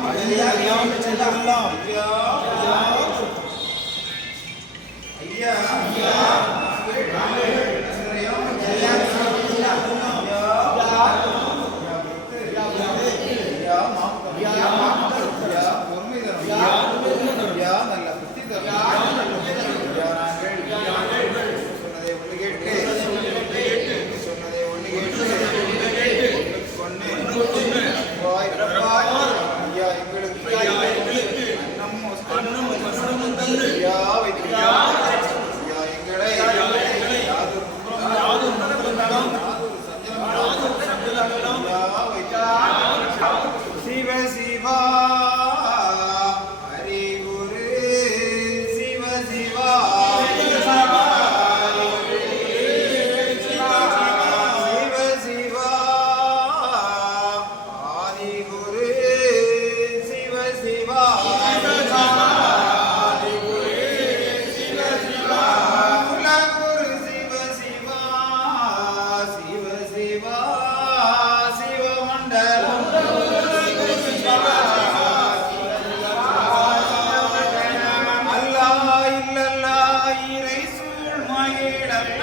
அறிந்தறியாமல் அறியாமல் ಕಟ್ಟ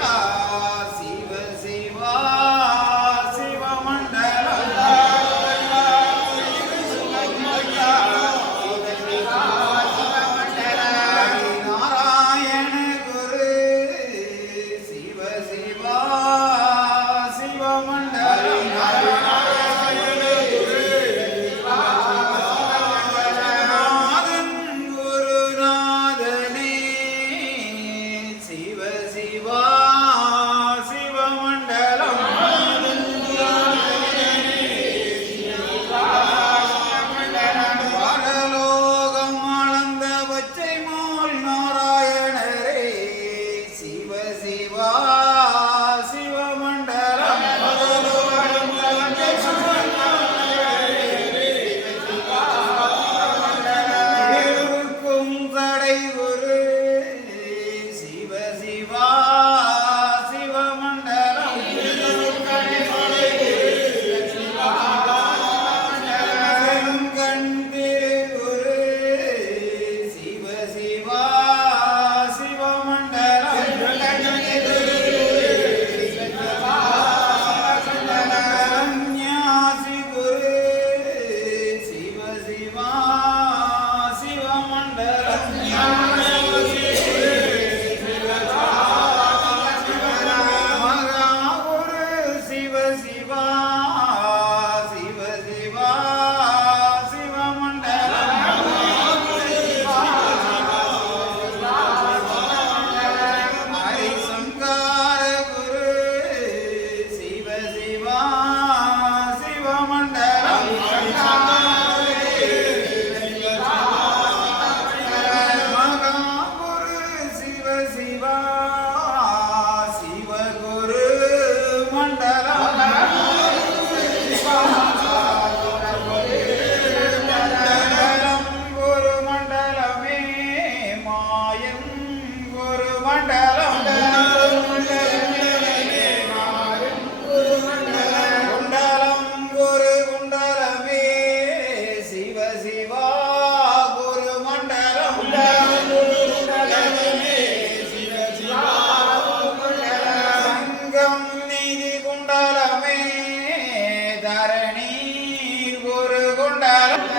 Amen. Adam.